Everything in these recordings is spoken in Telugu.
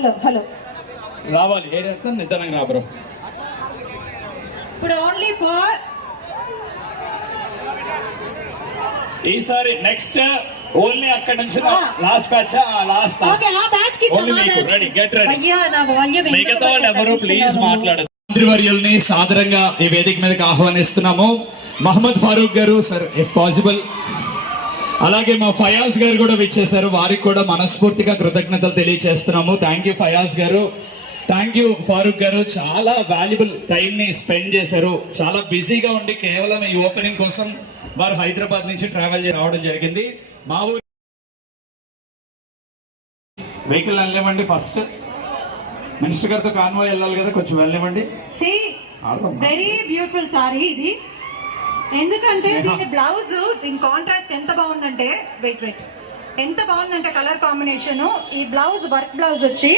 హలో హలో రావాలి ఏ రకం నిదానంగా రా బ్రో. ఇప్పుడు ఓన్లీ ఫర్ ఈసారి నెక్స్ట్ ఓన్లీ అక్కడ నుంచి లాస్ట్ బ్యాచ్ లాస్ట్ ఓకే ఆ బ్యాచ్ కి ఓన్లీ మీకు రెడీ గెట్ రెడీ. అయ్యా నా వాల్యూమ్ మిగతా వాళ్ళు ఎవరు ప్లీజ్ మాట్లాడదు. మంత్రివర్యుల్ని సాదరంగా ఈ వేదిక మీదకి ఆహ్వానిస్తున్నాము. మహమ్మద్ ఫారూక్ గారు సార్ ఇఫ్ పాసిబుల్, అలాగే మా ఫయాజ్ గారు కూడా విచ్చేశారు, వారికి కూడా మనస్ఫూర్తిగా కృతజ్ఞతలు తెలియజేస్తున్నాము. థ్యాంక్ యూ ఫయాజ్ గారు, థ్యాంక్ యూ ఫారూక్ గారు, చాలా వాల్యుబుల్ టైం ని స్పెండ్ చేశారు. చాలా బిజీగా ఉండి కేవలం ఈ ఓపెనింగ్ కోసం వారు హైదరాబాద్ నుంచి ట్రావెల్ రావడం జరిగింది. మా ఊరు వెహికల్ వెళ్ళలేమండి, ఫస్ట్ మినిస్టర్ గారితో కాన్వాయ్ వెళ్ళాలి కదా, కొంచెం వెళ్ళలేమండి. వెరీ బ్యూటిఫుల్ సారీ ఇది, ఎందుకంటే దీని బ్లౌజ్ దీని కాంట్రాస్ట్ ఎంత బాగుందంటే వెయిట్ ఎంత బాగుందంటే కలర్ కాంబినేషన్. ఈ బ్లౌజ్ వర్క్ బ్లౌజ్ వచ్చి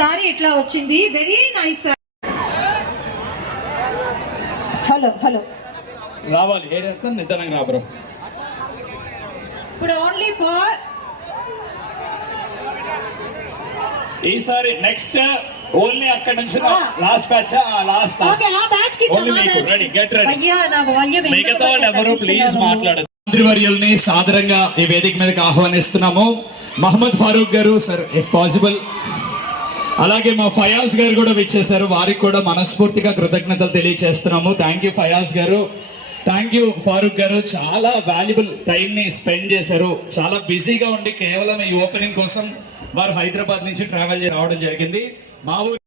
సారీ ఇట్లా వచ్చింది, వెరీ నైస్. హలో హలో రావాలి ఏ రకం నిదానంగా రా బ్రో. ఇప్పుడు ఓన్లీ ఫర్ ఈసారి నెక్స్ట్ ఓన్లీ అక్కడ నుంచి లాస్ట్ బ్యాచ్ లాస్ట్ ఓకే ఆ బ్యాచ్ కి ఓన్లీ మీకు రెడీ గెట్ రెడీ. అయ్యా నా వాల్యూమ్ మిగతా వాళ్ళు ఎవరు ప్లీజ్ మాట్లాడదు. మంత్రివర్యుల్ని సాదరంగా ఈ వేదిక మీదకి ఆహ్వానిస్తున్నాము. మహమ్మద్ ఫారూక్ గారు సార్ ఇఫ్ పాసిబుల్, అలాగే మా ఫయాజ్ గారు కూడా విచ్చేశారు, వారికి కూడా మనస్ఫూర్తిగా కృతజ్ఞతలు తెలియజేస్తున్నాము. థ్యాంక్ యూ ఫయాజ్ గారు, థ్యాంక్ యూ ఫారూక్ గారు, చాలా వాల్యుబుల్ టైం ని స్పెండ్ చేశారు. చాలా బిజీగా ఉండి కేవలం ఈ ఓపెనింగ్ కోసం వారు హైదరాబాద్ నుంచి ట్రావెల్ రావడం జరిగింది. మా ఊరు